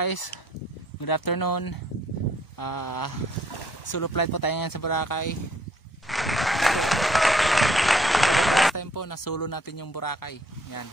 guys, good afternoon. Solo flight po tayo ngayon sa Boracay. Last time po nasolo natin yung Boracay. Yan.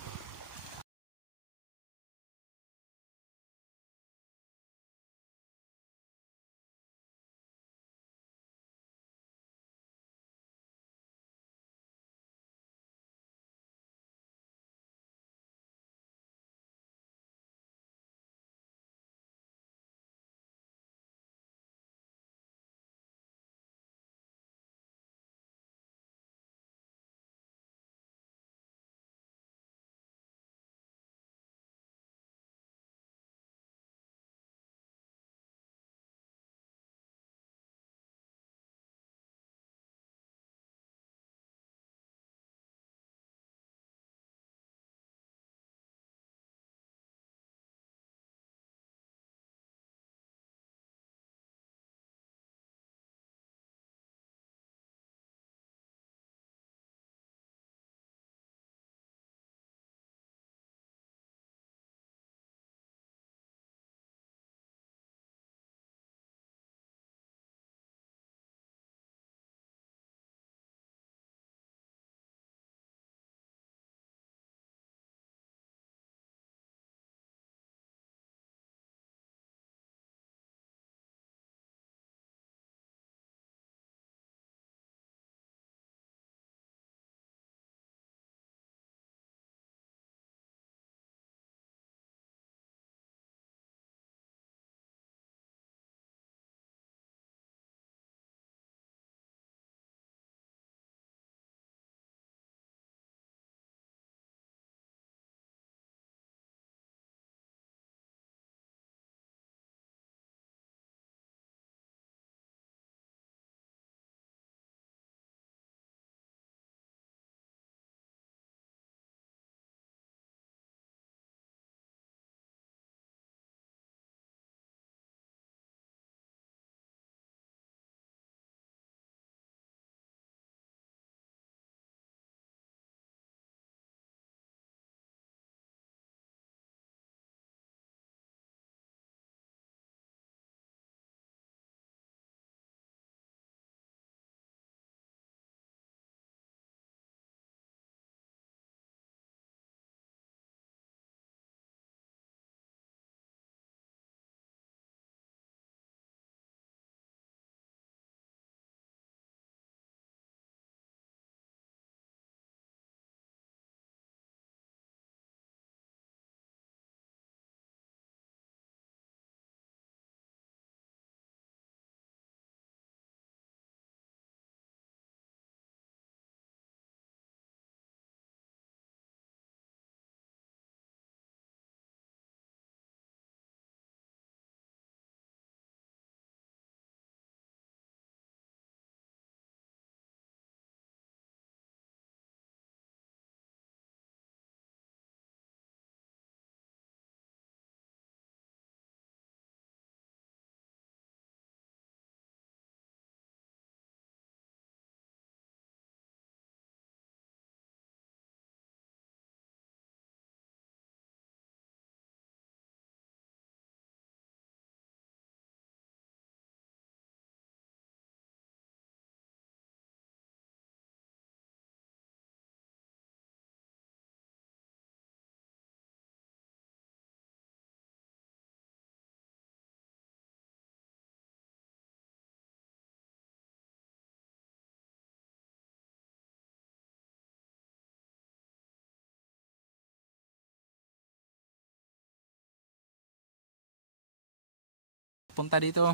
Punta dito,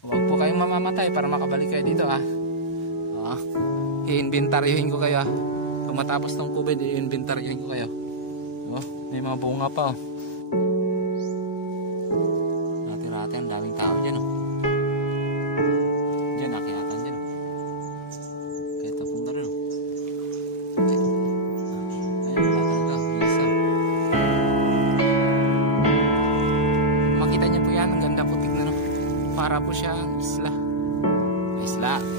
huwag po kayong mamamatay para makabalik kayo dito i-inventaryohin ko kayo Pag matapos ng COVID, i-inventaryohin ko kayo. May mga bunga pa Rati-rati, ang daming tao dyan Dyan, nakiyatan dyan Kaya tapong na rin Ayun, wala talaga, isa. Makita niyo po yan, ang ganda putik na Para po siyang isla.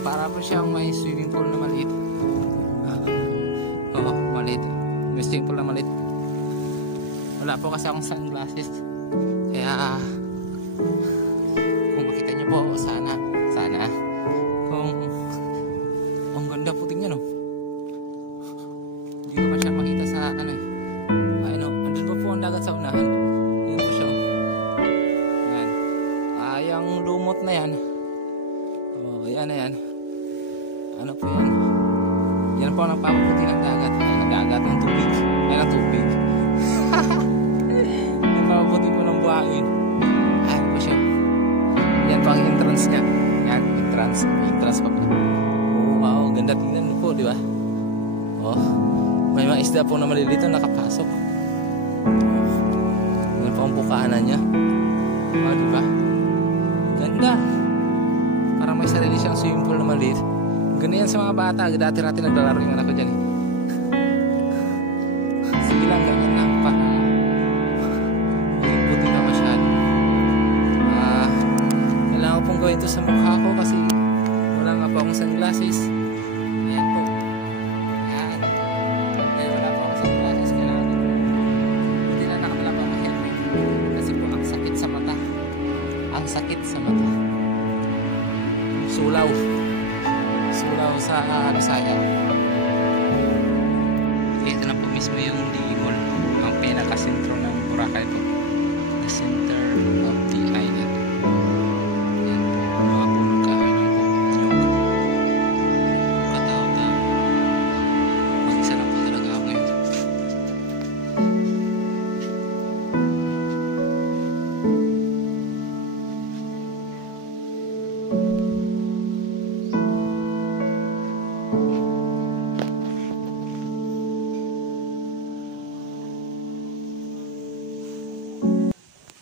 Para po siyang may swimming pool na maliit. Maliit. May swimming pool na maliit. Wala po kasi akong sunglasses. Kaya Kung makita niyo po, sana kung ang ganda puting niya, no? Hindi ko pa siya makita sa ano eh. Ano, andun pa po ang dagat sa unahan. Yan po siya. Yan. Yung lumot na yan. Oh, yan na yan. Ano po yan? Yan po ang nagpapaputi ng dagat. Ay, ng dagat, ng tubig. Ay, ng tubig. Nagpapaputi po ng buhangin. Ayan po siya. Yan po ang entrance niya. Yan, entrance. Entrance pa po. Oh, wow, ganda tingnan po, di ba? Oh, may mga isda po na malilito nakapasok. Yan po ang bukaanan niya. Oh, di ba? Ganda. Parang may sarili siyang swimming pool na maliit. Ganyan sa mga bata. Dati-dati naglalaro yung anak ko dyan eh. Sige lang, ganyan lang pa. Yung puti na masyado. Kailangan ko pong gawin ito sa mukha ko kasi wala nga po akong sunglasses. Ayan po. Ayan. Kaya wala po akong sunglasses. Kailangan ko. Buti na nakabala pa ang helmet. Kasi po ang sakit sa mata. Ang sakit sa mata. Sulaw. Sulaw sa Bisaya. Ito na po mismo yung Digimol. Ang pinaka-sentro ng Boracay po. The center